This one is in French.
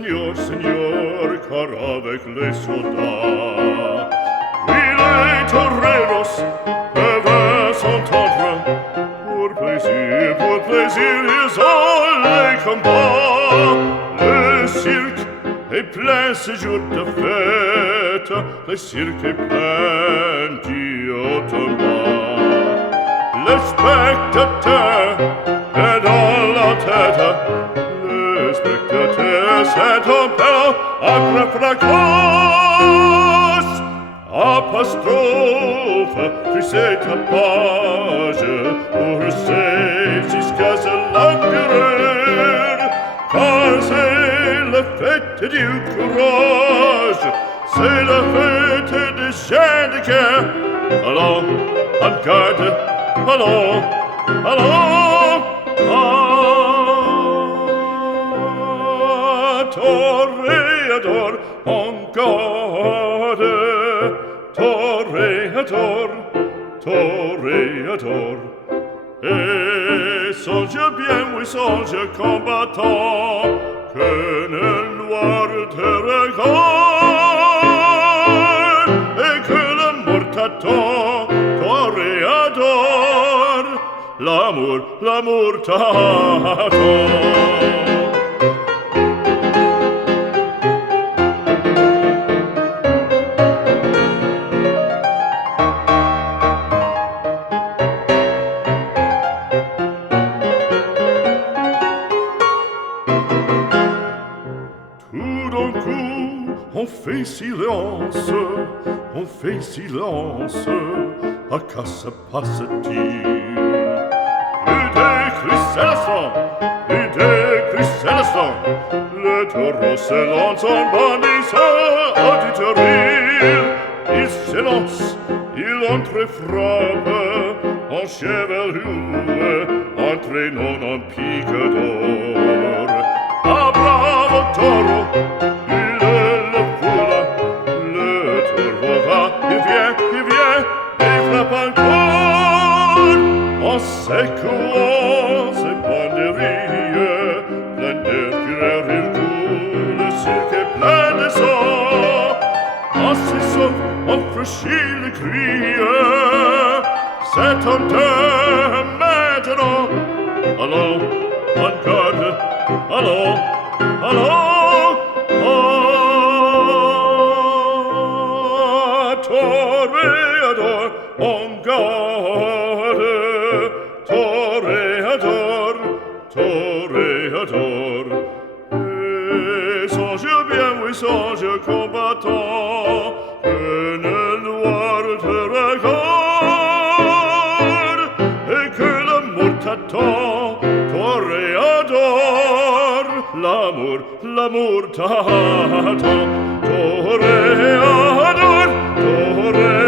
Seigneur, Seigneur, car avec les soldats, oui, les toreros peuvent s'entendre. Pour plaisir, ils ont les combats. Le cirque est plein ce jour de fête, le cirque est plein du haut en bas. Le spectateur est dans la tête, le spectateur s'est en père après fracas. Apostrophe, puis c'est ta page pour jusqu'à l'empereur, car c'est la fête du courage, c'est la fête des chiens de guerre. Allons, en garde, allons, allons, toréador, en garde, toréador, toréador. Et songe bien, oui, songe combattant, que le noir te regarde, et que l'amour t'attend, toréador, l'amour t'attend. On fait silence, à qu'à se passe-t-il? Plus d'écrit le taureau se lance en bandissant auditorie. Il s'élance, il entre et frappe, en chevelure, entraînant en pique d'or. Ah, bravo taureau! En secouant ses banderilles, plein de fureur il coule, le cirque est plein de sang. En s'essouffle, on franchit le cri, c'est en deux maintenant. Allons, en garde, allons, allons, toréador, en garde, toréador, toréador. Et songe bien, oui, songe combattant, que le noir te regarde, et que l'amour t'attend, toréador, l'amour t'attend, toréador, toréador.